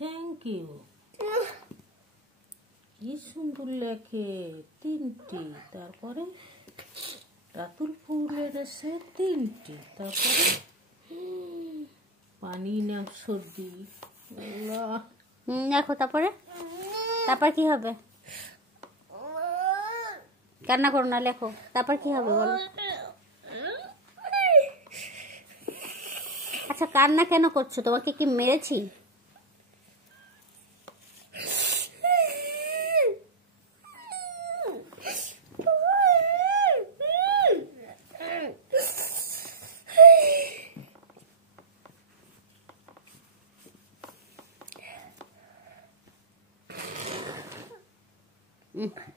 Thank you. কি সুন্দর লেখে, 3টি। তারপরে রাতুল ফুলের এসে 3টি। তারপরে পানি না সর্দি। দেখো তারপরে তারপর কি হবে? কান্না করো না, লেখো। তারপর কি হবে বলো? আচ্ছা কান্না কেন করছো? তোমাকে কি মেরেছি?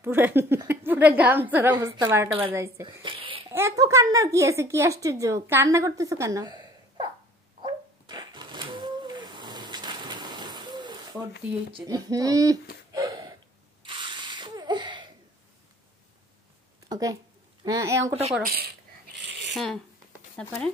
পুরো পুরো গামছার অবস্থা 12টা বাজাইছে। এত কান্নার কি আছে? কি আশ্চর্য, কান্না করতেছো কেন? ওকে, হ্যাঁ এই অঙ্কটা করো। হ্যাঁ তারপরে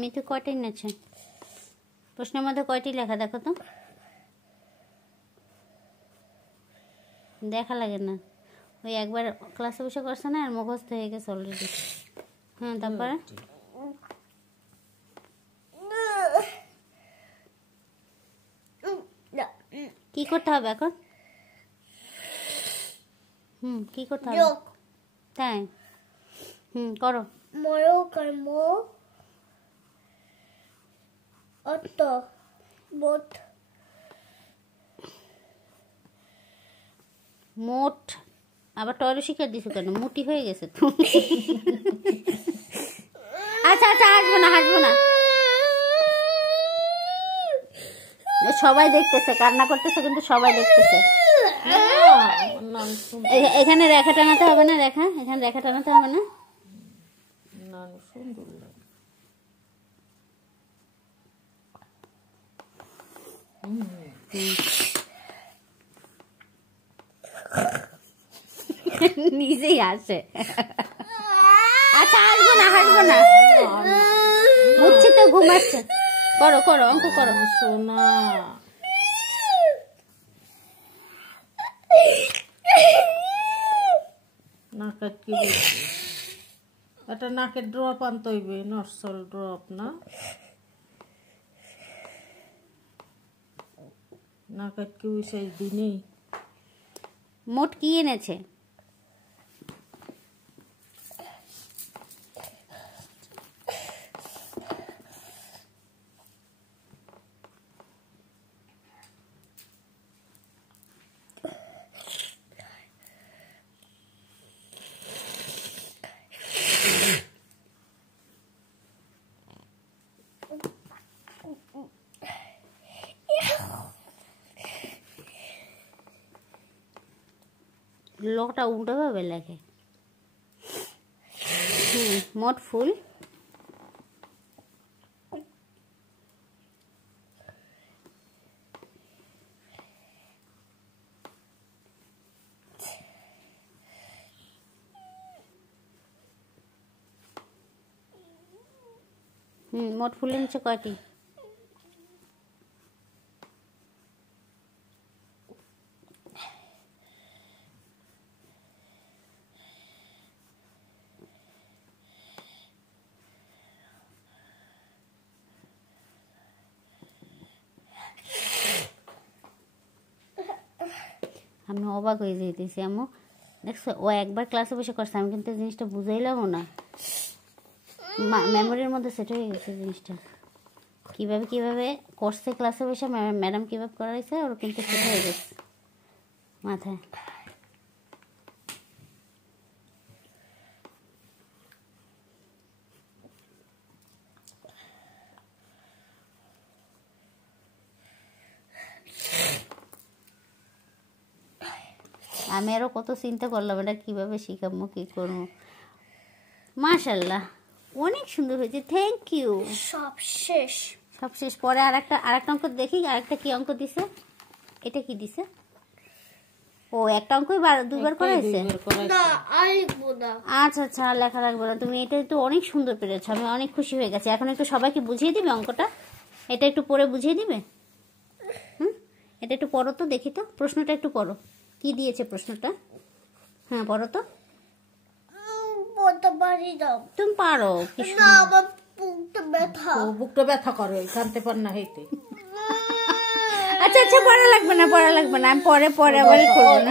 মিঠু কয়টি এনেছে? প্রশ্নের মধ্যে কয়টি লেখা দেখো তো। দেখা লাগে না, ওই একবার ক্লাসে বসে করছে না, আর মুখস্থ হয়ে গেছে অলরেডি। হ্যাঁ তারপরে কি করতে হবে এখন? কি করতে হবে? তাই করো। মোট আবার টয়লেট শিখে দিছো কেন? মুটি হয়ে গেছে তো। আচ্ছা আচ্ছা, হাসবো না হাসবো না, সবাই দেখতেছে, কান্না করতেছে কিন্তু সবাই দেখতেছে। এখানে রেখা টানাতে হবে না, রেখা এখানে রেখা টানাতে হবে না। নিজেই আসে। আচ্ছা হাসবো না হাসবো না, বুঝছি তো, ঘুমাচ্ছে। করো করো, অঙ্ক করো। সোনা নাকের কি বলছি? এটা নাকের ড্রপ আনতে হইবে, নর্সল ড্রপ না? নাকের কি বিশেষ দিনই? মোট কি এনেছে? লটা উল্টো ভাবে লেখে। মোট ফুল মোট ফুল এনেছে কয়টি? আমি অবাক হয়ে যেতেছি আম্মু, দেখছো ও একবার ক্লাসে বসে করছে, আমি কিন্তু জিনিসটা বুঝাইলামও না, মেমোরির মধ্যে সেট হয়ে গেছে জিনিসটা। কিভাবে কিভাবে করছে ক্লাসে বসে, ম্যাডাম কিভাবে করাইছে ওর কিন্তু সেট হয়ে গেছে মাথায়। আমি আরো কত চিন্তা করলাম এটা কিভাবে শিখাবো, কি করবো। মাশাআল্লাহ অনেক সুন্দর হয়েছে, থ্যাংক ইউ। সব শেষ। সব শেষ। পরে আরেকটা অঙ্ক দেখি, আরেকটা কি অঙ্ক দিছে, এটা কি দিছে? ও একটা অঙ্কই দুইবার করাইছে। না আর লিখবো না। আচ্ছা আচ্ছা আর লেখা লাগবে না, তুমি এটা তো অনেক সুন্দর পেরেছো, আমি অনেক খুশি হয়ে গেছি। এখন একটু সবাইকে বুঝিয়ে দিবে অঙ্কটা, এটা একটু পড়ে বুঝিয়ে দিবে। এটা একটু পড়ো তো দেখি, তো প্রশ্নটা একটু পড়ো, কি দিয়েছে প্রশ্নটা। হ্যাঁ পড়ো তো। বলতে পারি না। তুমি পারো। না আমার বুকটা ব্যথা। ও বুকটা ব্যথা করে, জানতে পার না হইতে। আচ্ছা আচ্ছা পড়া লাগবে না, আমি পরে আবার করবো না।